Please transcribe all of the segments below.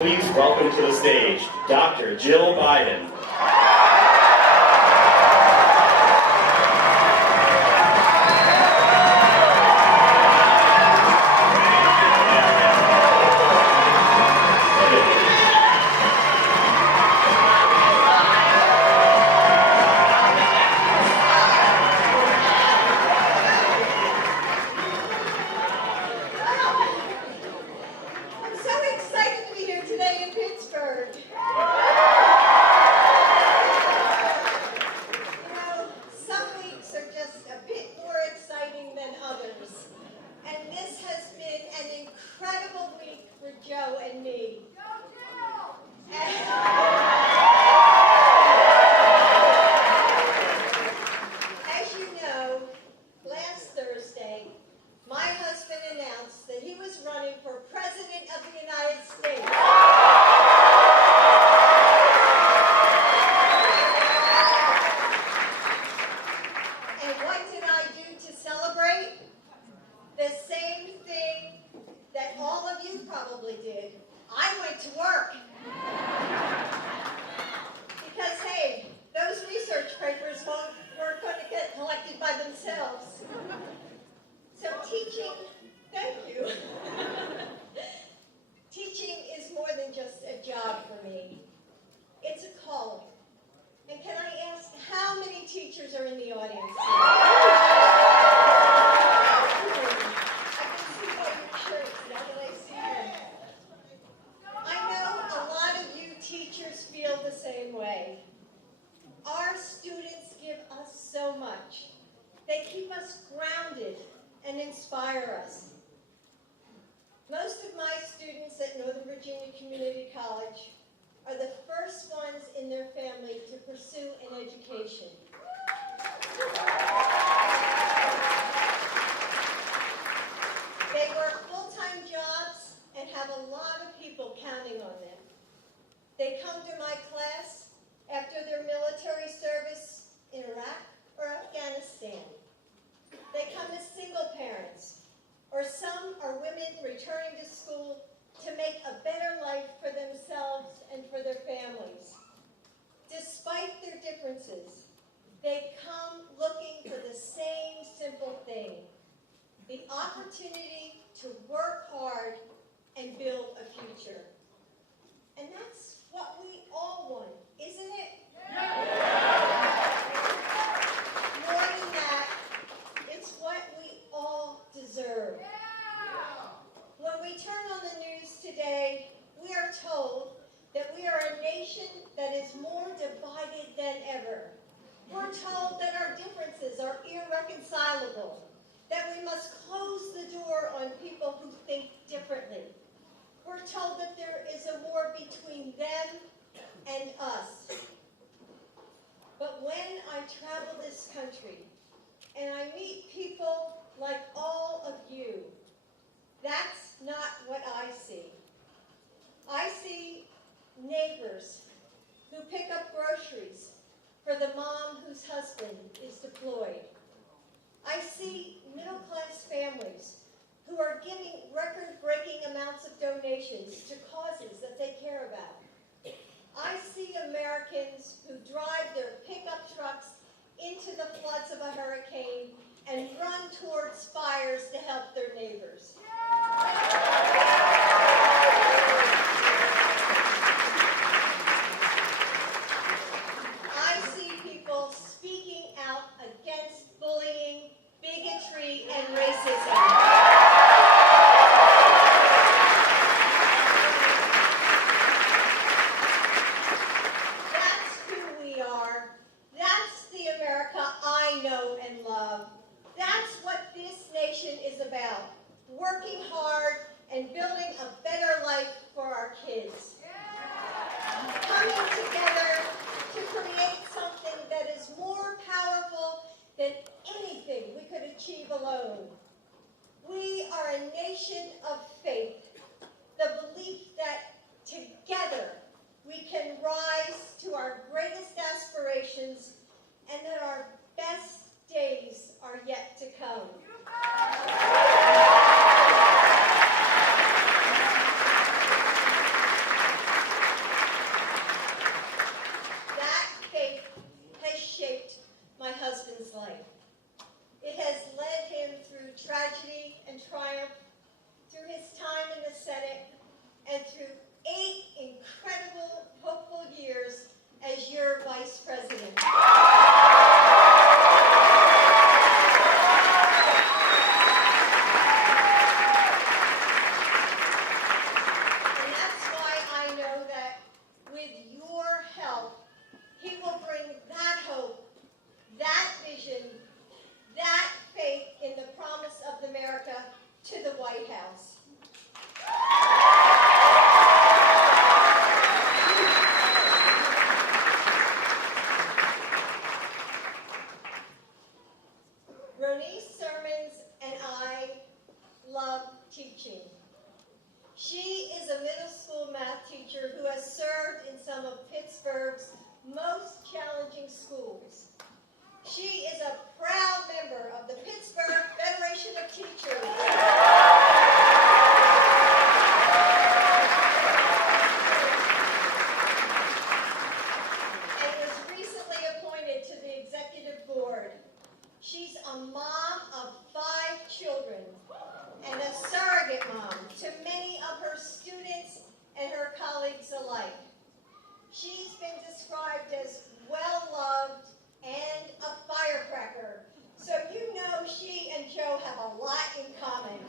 Please welcome to the stage, Dr. Jill Biden. I'm so excited to be here today in Pittsburgh. Some weeks are just a bit more exciting than others. And this has been an incredible week for Joe and me. As you know, last Thursday, my husband announced that he was running for President of the United States. And what did I do to celebrate? The same thing that all of you probably did. I went to work. Because, hey, those research papers weren't going to get collected by themselves. So teaching, thank you. Teaching is more than just a job for me. It's a calling. And can I ask how many teachers are in the audience today? I can see by your shirts now that I see them. I know a lot of you teachers feel the same way. Our students give us so much. They keep us grounded and inspire us. Most of my students at Northern Virginia Community College are the first ones in their family to pursue an education. They work full-time jobs and have a lot of people counting on them. They come to my class after their military service in Iraq or Afghanistan. They come as single parents, or some are women returning to school to make a better life for themselves and for their families. Despite their differences, they come looking for the same simple thing, the opportunity to work hard and build a future. And that's what we all want, isn't it? More than that, it's what we all deserve. When we turn on the news today, we are told that we are a nation that is more divided than ever. We're told that our differences are irreconcilable, that we must close the door on people who think differently. We're told that there is a war between them and us. But when I travel this country and I meet people like all of you, that's not what I see. I see neighbors who pick up groceries for the mom whose husband is deployed. I see middle-class families who are giving record-breaking amounts of donations to causes that they care about. I see Americans who drive their pickup trucks into the floods of a hurricane and run towards fires to help their neighbors. I see people speaking out against bullying, bigotry, and racism. teacher who has served in some of Pittsburgh's most challenging schools. She is a proud member of the Pittsburgh Federation of Teachers. And was recently appointed to the executive board. She's a mom of 5 children and a surrogate mom to many of her students and her colleagues alike. She's been described as well-loved and a firecracker. So you know she and Joe have a lot in common.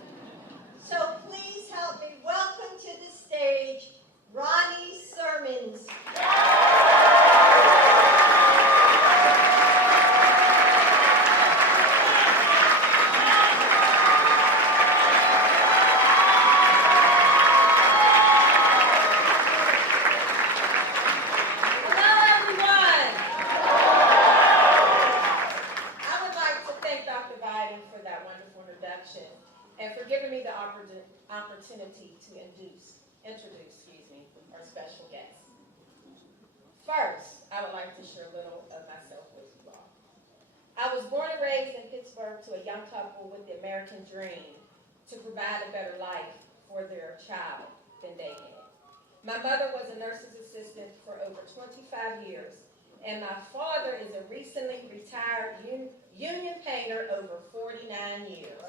So please help me welcome to the stage, Ronnie Sermons. And for giving me the opportunity to introduce our special guest. First, I would like to share a little of myself with you all. I was born and raised in Pittsburgh to a young couple with the American dream to provide a better life for their child than they had. My mother was a nurse's assistant for over 25 years, and my father is a recently retired union painter over 49 years.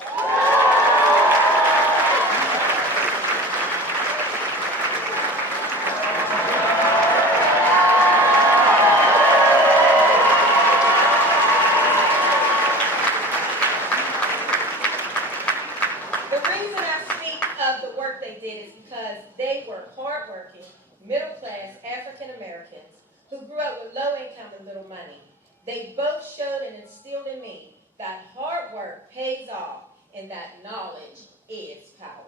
The reason I speak of the work they did is because they were hardworking, middle-class African Americans who grew up with low income and little money. They both showed and instilled in me that hard work pays off and that knowledge is power.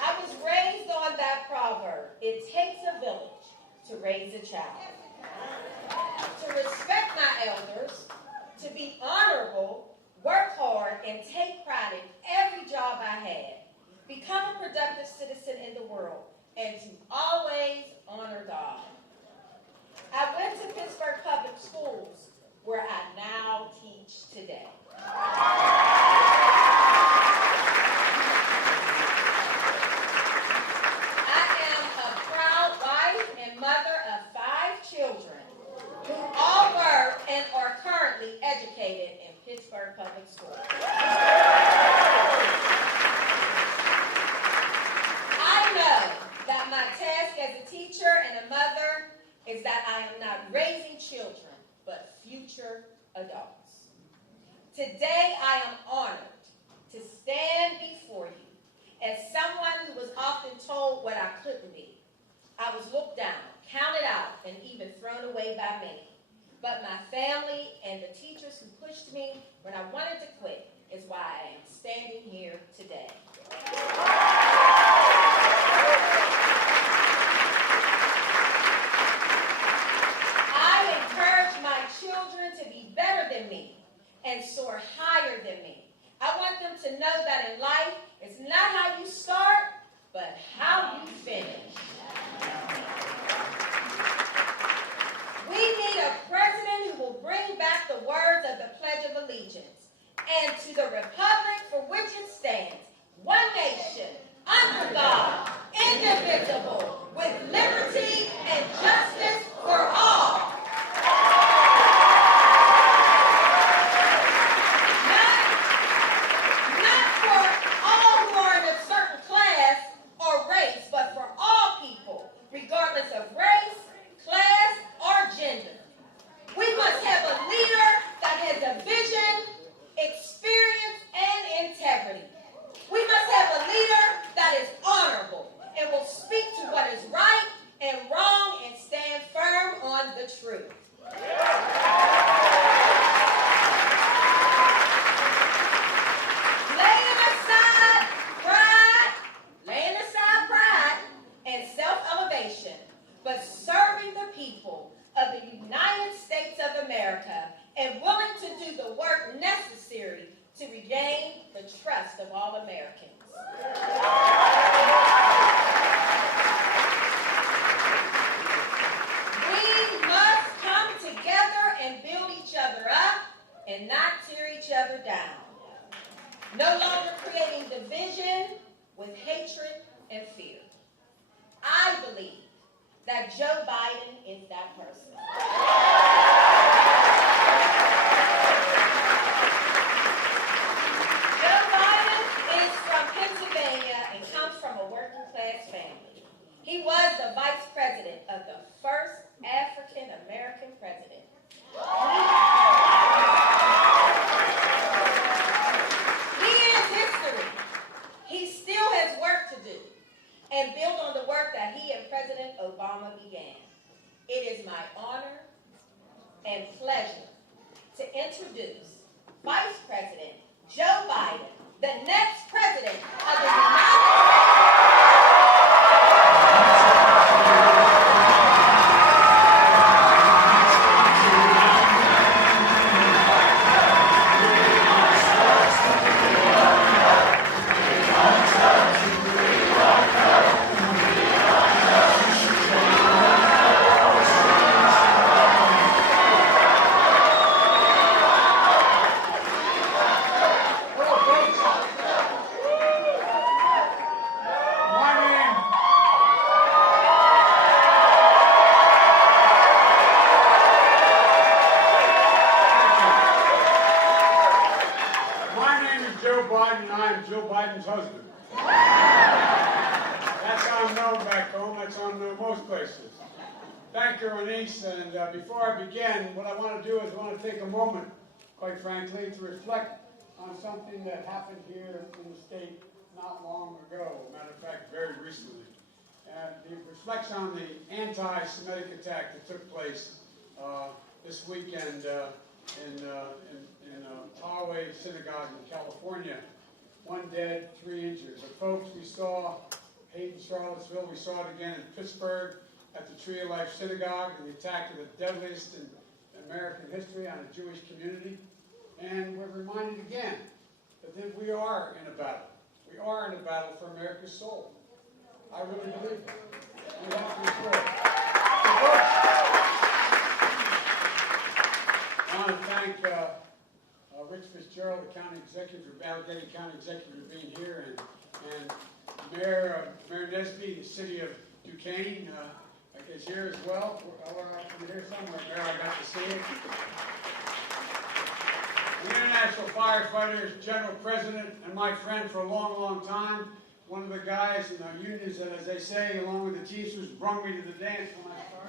I was raised on that proverb, it takes a village to raise a child. To respect my elders, to be honorable, work hard, and take pride in every job I had. Become a productive citizen in the world, and to always honor God. I went to Pittsburgh Public Schools, where I now teach today. I am a proud wife and mother of 5 children, who all were and are currently educated in Pittsburgh Public Schools. That my task as a teacher and a mother is that I am not raising children, but future adults. Today I am honored to stand before you as someone who was often told what I couldn't be. I was looked down, counted out, and even thrown away by many. But my family and the teachers who pushed me when I wanted to quit is why I am standing here today. Children to be better than me and soar higher than me. I want them to know that in life, it's not how you start, but how you finish. We need a president who will bring back the words of the Pledge of Allegiance and to the republic for which it stands, one nation, under God, indivisible, with liberty and justice for all. Regardless of race, class, or gender. We must have a leader that has a vision, experience, and integrity. Americans. We must come together and build each other up and not tear each other down. No longer creating division with hatred and fear. I believe that Joe Biden is that person. Joe Biden is from Pennsylvania and comes from a working class family. He was the vice president of the first African American president. He is history. He still has work to do and build on the work that he and President Obama began. It is my honor and pleasure to introduce Vice President Joe Biden, the next president of the United husband. That's how I'm known back home. That's how I'm known most places. Thank you, Renise. And before I begin, what I want to do is I want to take a moment, quite frankly, to reflect on something that happened here in the state not long ago. Matter of fact, very recently. And it reflects on the anti-Semitic attack that took place this weekend in Poway Synagogue in California. 1 dead, 3 injured. But folks, we saw hate in Charlottesville. We saw it again in Pittsburgh at the Tree of Life Synagogue, and the attack of the deadliest in American history on a Jewish community. And we're reminded again that we are in a battle. We are in a battle for America's soul. I really believe that. We have to restore it. So folks, I want to thank Rich Fitzgerald, the county executive, Allegheny County executive, for being here, and Mayor Nesby, the city of Duquesne, is here as well. I'm here somewhere, Mayor. I got to see it. The International Firefighters General President and my friend for a long, long time. One of the guys in our unions that, as they say, along with the Teamsters, brung me to the dance when I started.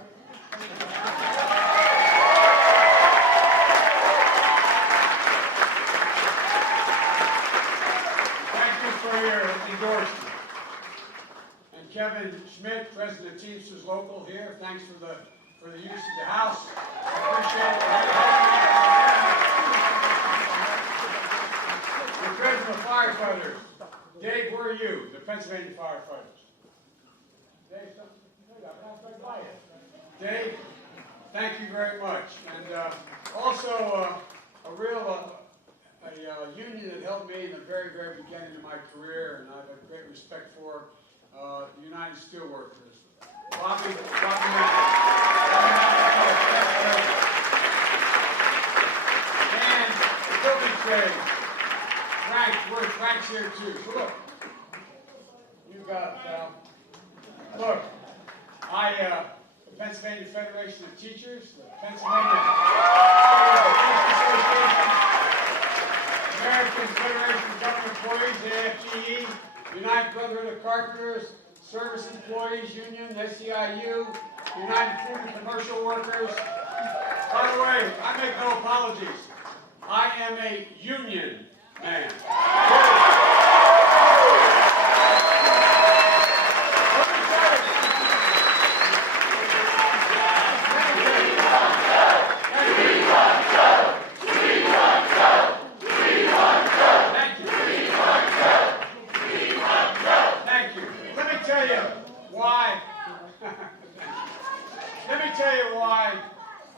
For your endorsement. And Kevin Schmidt, President of Teamsters Local here, thanks for the use of the house. I appreciate it. The President of Firefighters, Dave, where are you? The Pennsylvania Firefighters. Dave, thank you very much. And also a real union that helped me in the very, very beginning of my career, and I have a great respect for the United Steelworkers. Bobby, and the building trade. Frank's here too. So look, you've got, look, the Pennsylvania Federation of Teachers, the Pennsylvania Association, American Federation of Government Employees, AFGE, United Brotherhood of Carpenters, Service Employees Union, SEIU, United Food and Commercial Workers. By the way, I make no apologies. I am a union man.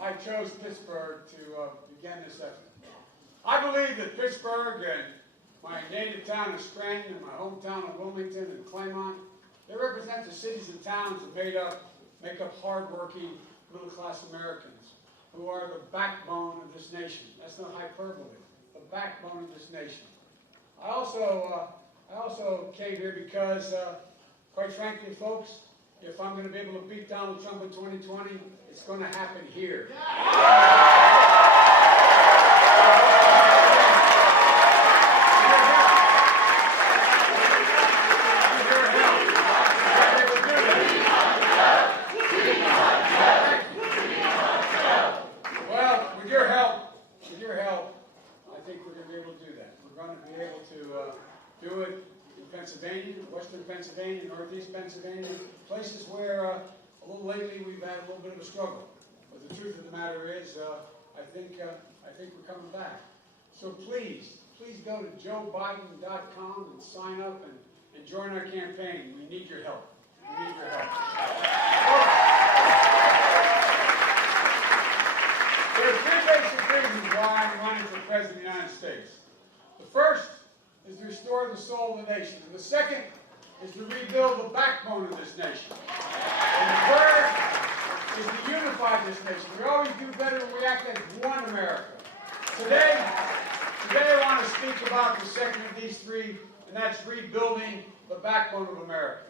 I chose Pittsburgh to begin this effort. I believe that Pittsburgh and my native town of Scranton and my hometown of Wilmington and Claymont. They represent the cities and towns that make up hardworking, middle-class Americans who are the backbone of this nation. That's not hyperbole. The backbone of this nation. I also came here because, quite frankly, folks, if I'm going to be able to beat Donald Trump in 2020, it's going to happen here. Do it in Pennsylvania, western Pennsylvania, northeast Pennsylvania, places where a little lately we've had a little bit of a struggle. But the truth of the matter is, I think we're coming back. So please go to joebiden.com and sign up and join our campaign. We need your help. We need your help. There are three basic reasons why I'm running for President of the United States. The first is to restore the soul of the nation. And the second is to rebuild the backbone of this nation. And the third is to unify this nation. We always do better when we act as one America. Today I want to speak about the second of these three, and that's rebuilding the backbone of America.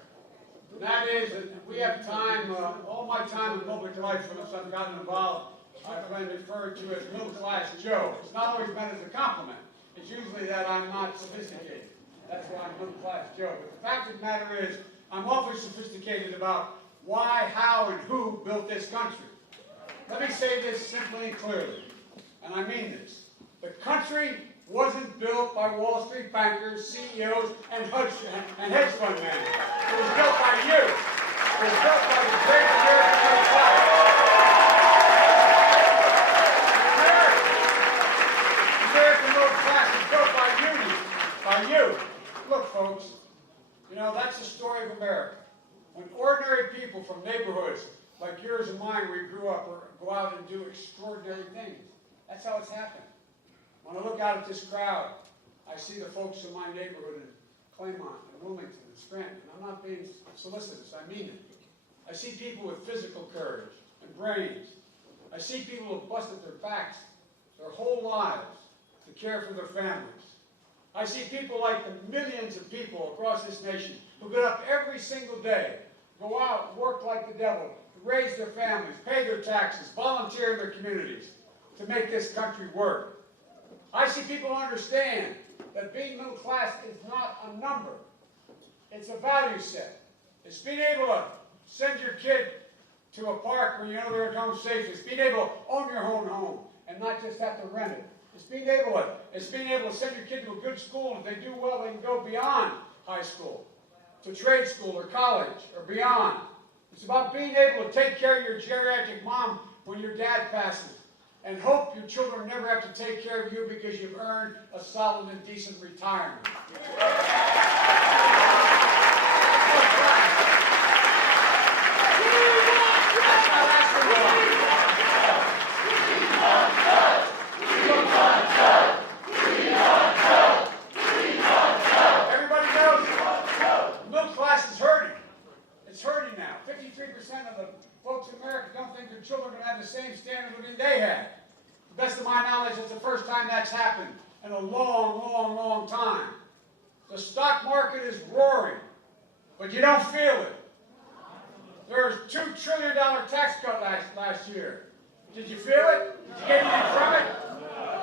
And that is, we have time, all my time in public life since I've gotten involved, I've been referred to as middle-class Joe. It's not always meant as a compliment. It's usually that I'm not sophisticated. That's why I'm middle-class Joe. But the fact of the matter is, I'm awfully sophisticated about why, how, and who built this country. Let me say this simply and clearly, and I mean this. The country wasn't built by Wall Street bankers, CEOs, and hedge fund managers. It was built by you. It was built by the great American middle class. By you. Look, folks, you know, that's the story of America. When ordinary people from neighborhoods like yours and mine, where we grew up, go out and do extraordinary things. That's how it's happened. When I look out at this crowd, I see the folks in my neighborhood in Claymont and Wilmington and Scranton. I'm not being solicitous, I mean it. I see people with physical courage and brains. I see people who have busted their backs their whole lives to care for their families. I see people like the millions of people across this nation who get up every single day, go out, work like the devil, raise their families, pay their taxes, volunteer in their communities to make this country work. I see people who understand that being middle class is not a number. It's a value set. It's being able to send your kid to a park where you know they're at home safe. It's being able to own your own home and not just have to rent it. It's being able to send your kid to a good school, and if they do well, they can go beyond high school, to trade school or college or beyond. It's about being able to take care of your geriatric mom when your dad passes, and hope your children never have to take care of you because you've earned a solid and decent retirement. Of the folks in America don't think their children are going to have the same standard of living they had. To the best of my knowledge, it's the first time that's happened in a long time. The stock market is roaring, but you don't feel it. There's a $2 trillion tax cut last year. Did you feel it? Did you get anything from it?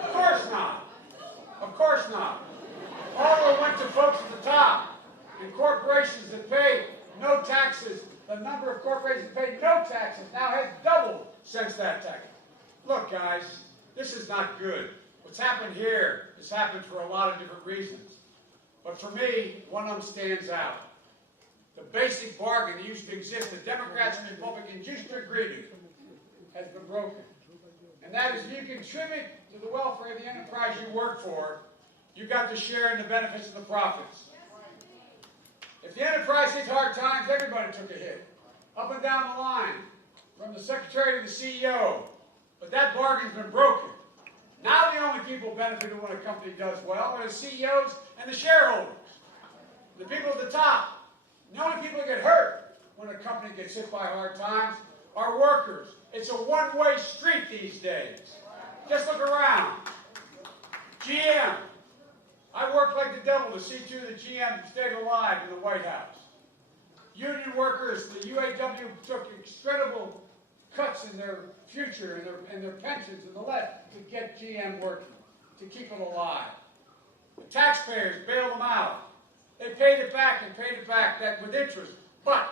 Of course not. Of course not. All of it went to folks at the top and corporations that pay no taxes. The number of corporations that pay no taxes now has doubled since that tax. Look, guys, this is not good. What's happened here has happened for a lot of different reasons. But for me, one of them stands out. The basic bargain that used to exist, the Democrats and Republicans used to agree to, has been broken. And that is, if you contribute to the welfare of the enterprise you work for, you got to share in the benefits of the profits. If the enterprise hit hard times, everybody took a hit. Up and down the line, from the secretary to the CEO. But that bargain's been broken. Now the only people benefiting when a company does well are the CEOs and the shareholders, the people at the top. The only people that get hurt when a company gets hit by hard times are workers. It's a one-way street these days. Just look around. GM. I worked like the devil to see to that GM stayed alive in the White House. Union workers, the UAW took incredible cuts in their future and their pensions and the left to get GM working, to keep it alive. The taxpayers bailed them out. They paid it back and paid it back that with interest. But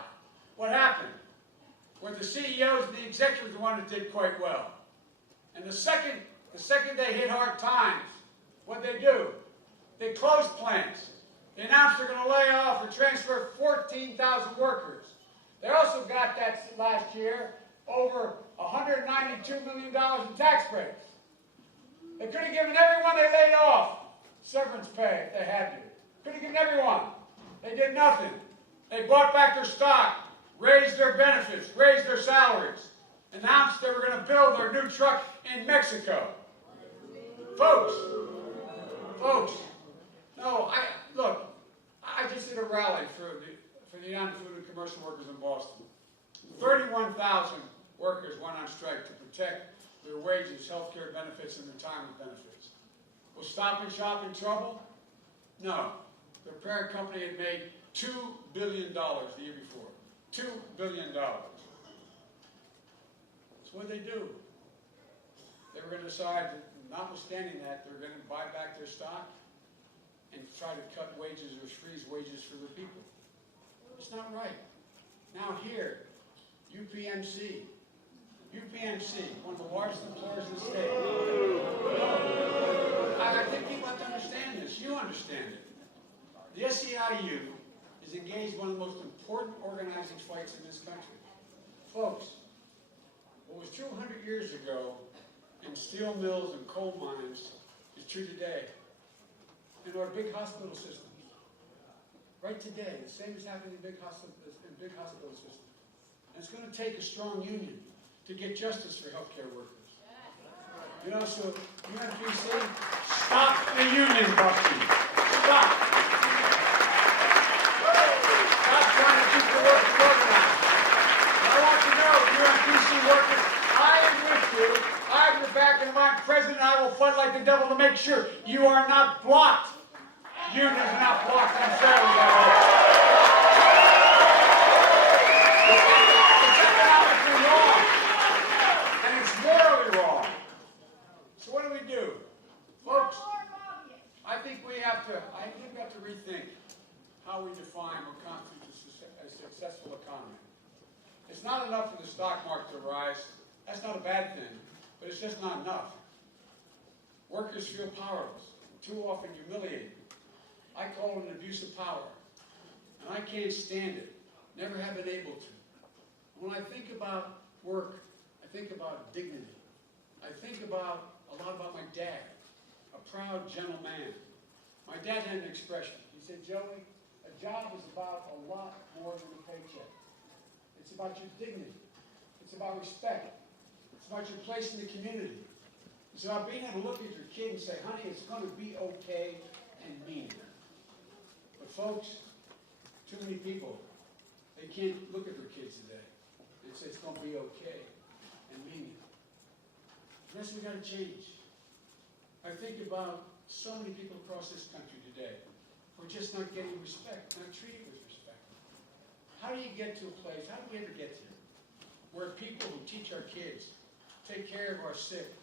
what happened? Were the CEOs and the executives the ones that did quite well. And the second they hit hard times, what'd they do? They closed plants. They announced they're going to lay off or transfer 14,000 workers. They also got that last year over $192 million in tax breaks. They could have given everyone they laid off severance pay if they had to. Could have given everyone. They did nothing. They bought back their stock, raised their benefits, raised their salaries, announced they were going to build their new truck in Mexico. Folks, no, look, I just did a rally for the United Food and Commercial Workers in Boston. 31,000 workers went on strike to protect their wages, health care benefits, and retirement benefits. Was Stop and Shop in trouble? No. Their parent company had made $2 billion the year before. $2 billion. So what did they do? They were going to decide that, notwithstanding that, they were going to buy back their stock and try to cut wages or freeze wages for the people. It's not right. Now here, UPMC, one of the largest employers in the state. I think people have to understand this. You understand it. The SEIU is engaged in one of the most important organizing fights in this country. Folks, what was true 100 years ago in steel mills and coal mines is true today in our big hospital systems. Right today, the same is happening in big hospital systems. And it's going to take a strong union to get justice for healthcare workers. You know, so UPMC, stop the union busting. Stop. Stop trying to keep the workers organized. I want you to know, UPMC workers, I am with you. I have your back, and if I'm president, I will fight like the devil to make sure you are not blocked. Unions are not blocked themselves. It's economically wrong, and it's morally wrong. So what do we do? Folks, I think we have to rethink how we define what constitutes a successful economy. It's not enough for the stock market to rise. That's not a bad thing, but it's just not enough. Workers feel powerless, too often humiliated. I call it an abuse of power, and I can't stand it. Never have been able to. When I think about work, I think about dignity. I think about a lot about my dad, a proud, gentle man. My dad had an expression. He said, Joey, a job is about a lot more than a paycheck. It's about your dignity. It's about respect. It's about your place in the community. It's about being able to look at your kid and say, honey, it's going to be okay, and mean it. But folks, too many people, they can't look at their kids today and say it's going to be okay and mean it. And that's what we've got to change. I think about so many people across this country today who are just not getting respect, not treated with respect. How do you get to a place, how do we ever get here, where people who teach our kids, take care of our sick,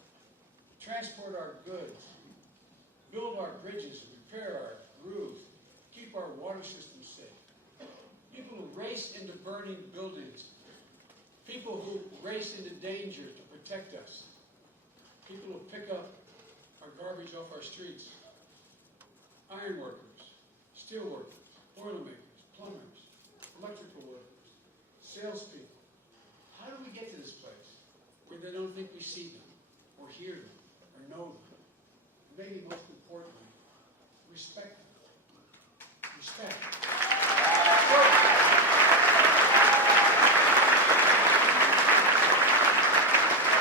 transport our goods, build our bridges, repair our roofs, keep our water system safe. People who race into burning buildings. People who race into danger to protect us. People who pick up our garbage off our streets. Iron workers, steel workers, boilermakers, plumbers, electrical workers, salespeople. How do we get to this place where they don't think we see them, or hear them, or know them? Maybe most importantly, respect them. Respect.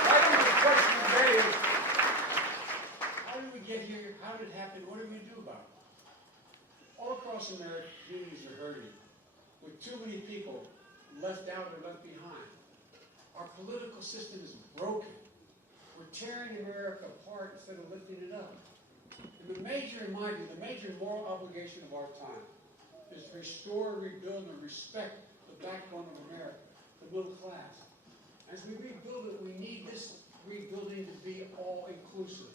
I think the question today is, dirty, with too many people left out or left behind. Our political system is broken. We're tearing America apart instead of lifting it up. And the major moral obligation of our time is to restore, rebuild, and respect the backbone of America, the middle class. As we rebuild it, we need this rebuilding to be all-inclusive,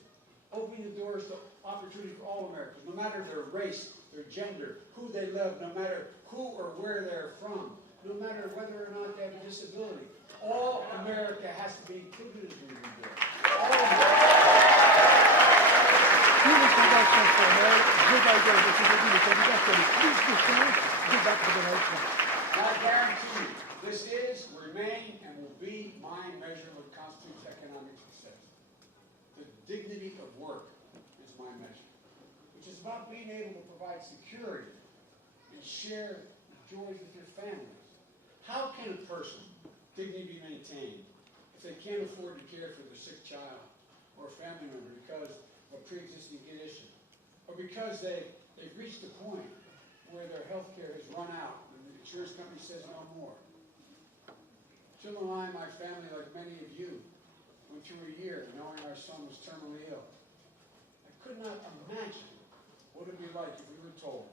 opening the doors to opportunity for all Americans, no matter their race, their gender, who they love, no matter who or where they're from, no matter whether or not they have a disability. All America has to be included as we rebuild. All America. I guarantee you, this is, remain, and will be my measure of what constitutes economic success. The dignity of work is my measure, which is about being able to provide security and share joys with your families. How can a person dignity be maintained if they can't afford to care for their sick child or a family member because of a pre-existing condition, or because they've reached a point where their health care has run out and the insurance company says no more? Jill and I, my family, like many of you, went through a year knowing our son was terminally ill. I could not imagine what it would be like if we were told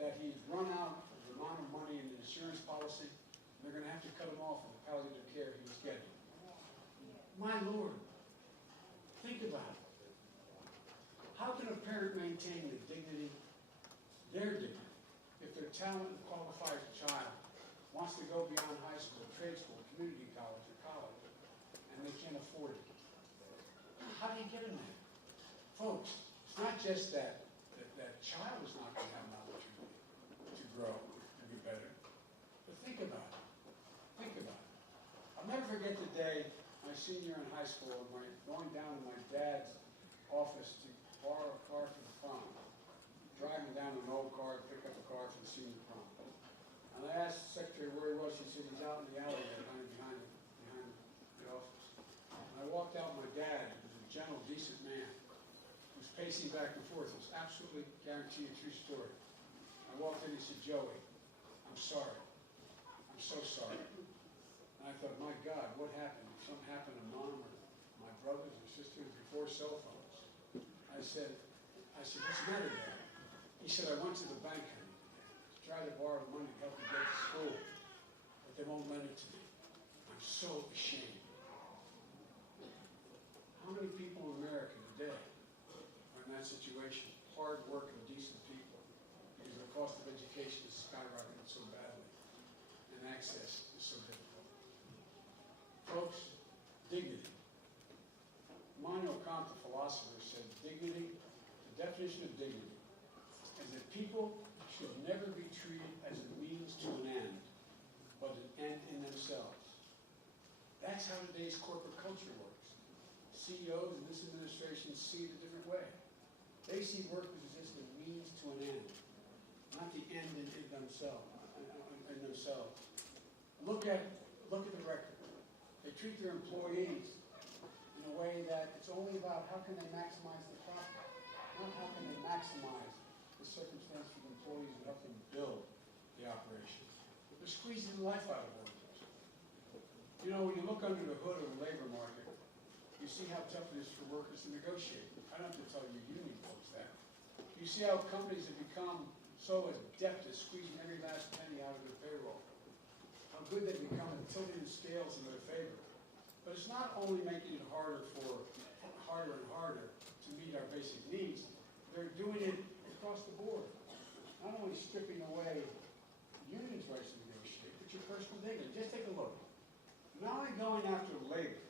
that he's run out of the amount of money in the insurance policy and they're going to have to cut him off of the palliative care he was getting. My Lord, think about it. How can a parent maintain the dignity, their dignity, if their talented, qualified child wants to go beyond high school, trade school, community college, or college, and they can't afford it? How do you get in there? Folks, it's not just that child is not going to have an opportunity to grow and be better, but think about it. Think about it. I'll never forget the day, my senior in high school, going down to my dad's office to borrow a car for the prom. Driving down an old car to pick up a car for the senior prom. And I asked the secretary where he was. She said he's out in the alley there behind the office. And I walked out, my dad, who was a gentle, decent man, was pacing back and forth. It was absolutely guaranteed a true story. I walked in and he said, "Joey, I'm sorry. I'm so sorry." And I thought, my God, what happened? If something happened to Mom or my brothers or sisters before cell phones? I said, "What's the matter, Dad?" He said, "I went to the bank to try to borrow money to help me get to school, but they won't lend it to me. I'm so ashamed." How many people in America today are in that situation? Hard-working, decent people, because the cost of education is skyrocketing so badly, and access is so difficult. Folks, dignity. Immanuel Kant, the philosopher, said dignity, the definition of dignity, is that people should never be treated as a means to an end, but an end in themselves. That's how today's corporate culture works. CEOs in this administration see it a different way. They see workers as just a means to an end, not the end in themselves. Look at the record. They treat their employees in a way that it's only about how can they maximize the profit, not how can they maximize the circumstance for the employees and help them build the operation. They're squeezing the life out of workers. You know, when you look under the hood of the labor market, you see how tough it is for workers to negotiate. I don't have to tell you union folks that. You see how companies have become so adept at squeezing every last penny out of their payroll. How good they've become at tilting the scales in their favor. But it's not only making it harder and harder to meet our basic needs, they're doing it across the board. Not only stripping away unions' rights to negotiate, but your personal dignity. Just take a look. Not only going after labor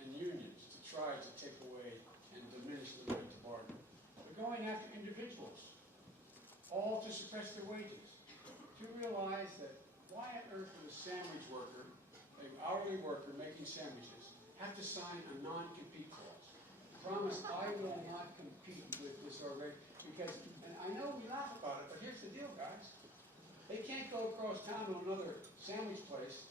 and unions to try to take away and diminish the right to bargain, but going after individuals, all to suppress their wages. Do you realize that why on earth would a sandwich worker, an hourly worker making sandwiches, have to sign a non-compete clause? Promise I will not compete with this already, because, and I know we laugh about it, but here's the deal, guys. They can't go across town to another sandwich place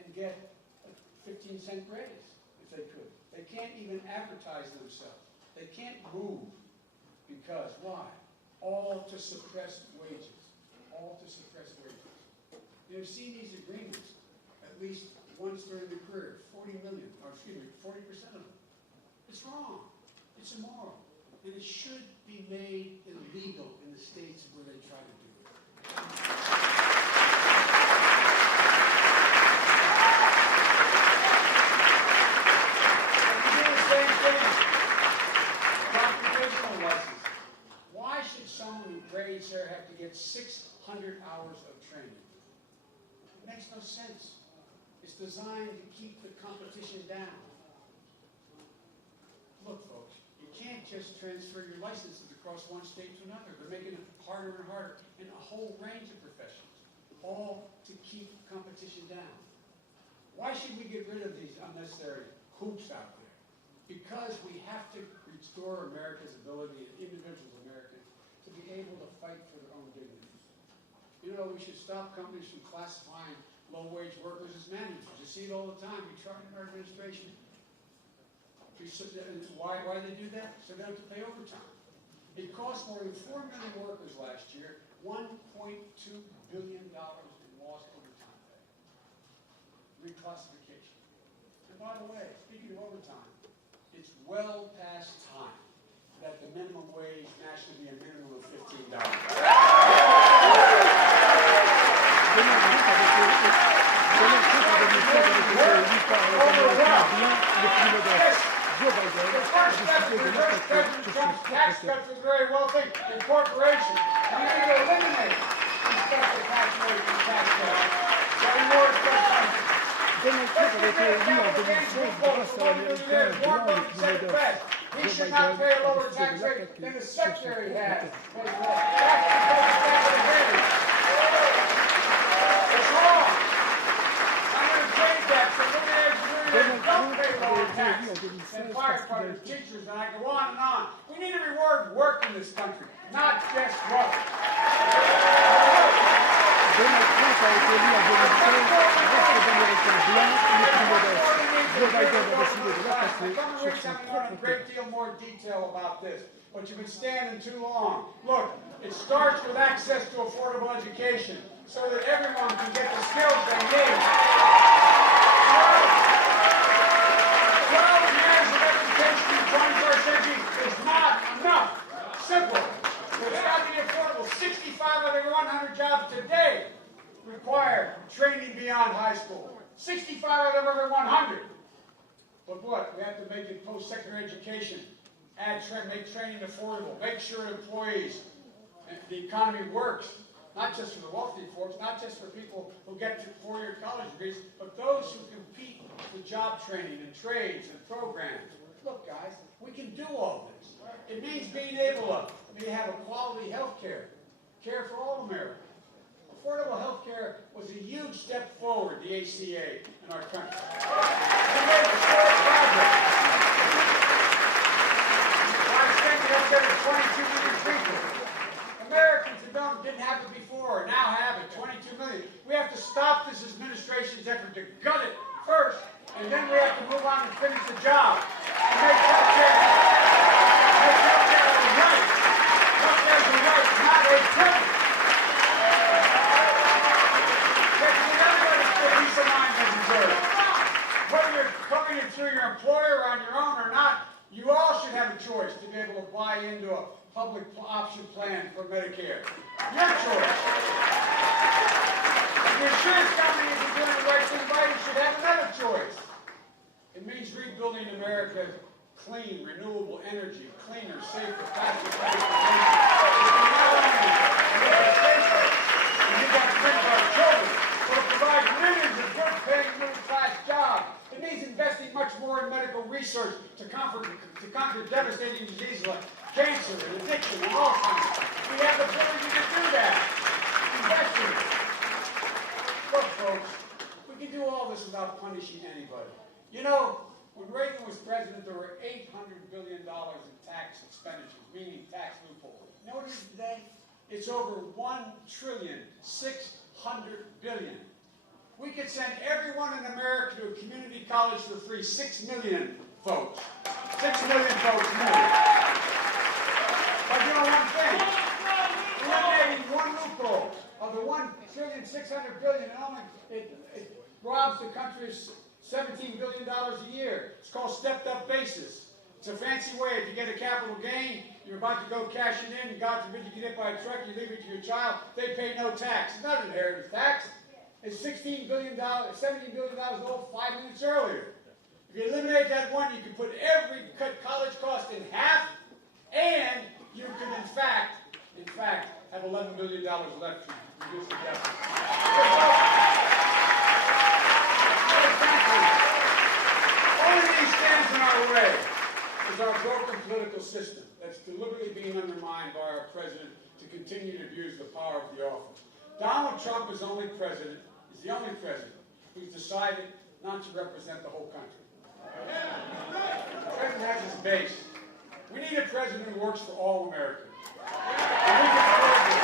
and get a 15-cent raise if they could. They can't even advertise themselves. They can't move because, why? All to suppress wages. all to suppress wages. You've seen these agreements at least once during the career, 40 million, or excuse me, 40% of them. It's wrong. It's immoral. And it should be made illegal in the states where they try to do it. And we do the same thing. Occupational license. Why should someone who grades hair have to get 600 hours of training? It makes no sense. It's designed to keep the competition down. Look, folks, you can't just transfer your licenses across one state to another. They're making it harder and harder in a whole range of professions, all to keep competition down. Why should we get rid of these unnecessary hoops out there? Because we have to restore America's ability, and individuals Americans, to be able to fight for their own dignity. You know, we should stop companies from classifying low-wage workers as managers. You see it all the time. We try in our administration. Why do they do that? So they don't have to pay overtime. It cost more than 4 million workers last year, $1.2 billion in lost overtime pay. Reclassification. And by the way, speaking of overtime, it's well past time that the minimum wage nationally be a minimum of $15. The first step to reverse President Trump's tax cut for the very wealthy and corporations. We need to eliminate these special tax rates and tax cuts. So reward special. Let's get rid of capital gains loopholes for millionaires. Warren Buffett said it best. He should not pay a lower tax rate than the secretary has. That's because of capital gains. It's wrong. I'm going to change that so millionaires don't pay lower taxes. And firefighters, teachers, and I go on and on. We need to reward work in this country, not just wealth. A great deal more detail about this, but you've been standing too long. Look, it starts with access to affordable education so that everyone can get the skills they need. 12 years of education in the 21st century is not enough. Simple. It's got to be affordable. 65 of every 100 jobs today require training beyond high school. 65 of them every 100. But what? We have to make it post-secondary education. Make training affordable. Make sure employees and the economy works. Not just for the wealthy folks, not just for people who get to 4-year college degrees, but those who compete for job training and trades and programs. Look, guys, we can do all this. It means being able to have a quality health care for all Americans. Affordable health care was a huge step forward, the ACA, in our country. We made historic progress. By extending health care to 22 million people. Americans who didn't have it before now have it, 22 million. We have to stop this administration's effort to gut it first, and then we have to move on and finish the job. And make health care a right. Health care is a right, not a privilege. Everybody should have peace of mind they deserve. Whether you're coming in through your employer or on your own or not, you all should have a choice to be able to buy into a public option plan for Medicare. Your choice. If the insurance companies are doing the right thing by you, should have another choice. It means rebuilding America's clean, renewable energy, cleaner, safer, faster, provide millions of good-paying middle-class jobs. It means investing much more in medical research to conquer devastating diseases like cancer and addiction and Alzheimer's. We have the ability to do that. Invest in it. Look, folks, we can do all this without punishing anybody. You know, when Reagan was president, there were $800 billion in tax expenditures, meaning tax loopholes. You know what it is today? It's over $1,600,000,000,000. We could send everyone in America to a community college for free. 6 million folks. 6 million folks more. But you know one thing? Eliminating one loophole of the $1,600,000,000,000, it robs the country of $17 billion a year. It's called stepped-up basis. It's a fancy way. If you get a capital gain, you're about to go cash it in, and God forbid you get hit by a truck, you leave it to your child, they pay no tax. It's not an inheritance tax. It's $16 billion, $17 billion old 5 minutes earlier. If you eliminate that one, you can cut college cost in half, and you can, in fact, have $11 billion left to reduce the deficit. Only thing stands in our way is our broken political system that's deliberately being undermined by our president to continue to abuse the power of the office. Donald Trump is the only president who's decided not to represent the whole country. The president has his base. We need a president who works for all Americans. And we can prove it.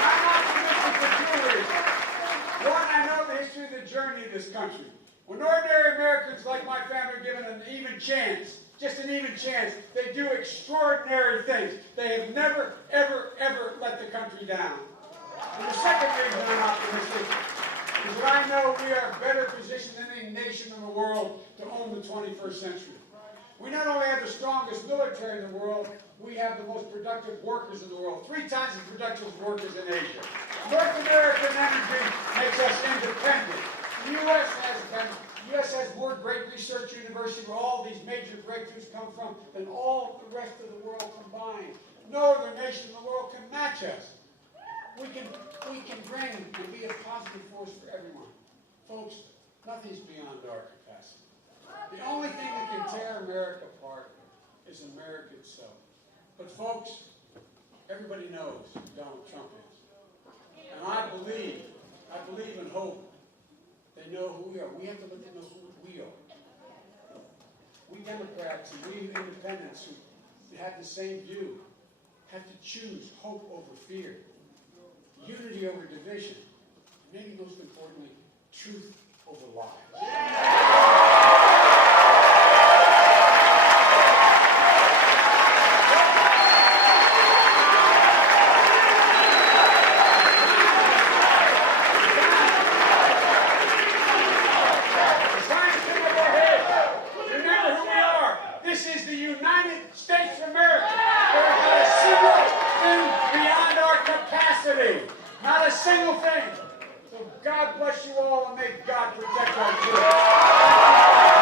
I'm optimistic for 2 reasons. One, I know the history of the journey of this country. When ordinary Americans like my family are given an even chance, just an even chance, they do extraordinary things. They have never, ever, ever let the country down. And the second reason I'm optimistic is that I know we are better positioned than any nation in the world to own the 21st century. We not only have the strongest military in the world, we have the most productive workers in the world, 3 times as productive workers in Asia. North American energy makes us independent. The U.S. has more great research universities where all these major breakthroughs come from than all the rest of the world combined. No other nation in the world can match us. We can bring and be a positive force for everyone. Folks, nothing's beyond our capacity. The only thing that can tear America apart is America itself. But folks, everybody knows who Donald Trump is. And I believe and hope they know who we are. We have to let them know who we are. We Democrats and we independents who have the same view have to choose hope over fear, unity over division, and maybe most importantly, truth over lies. Not a single thing. So God bless you all and may God protect our children.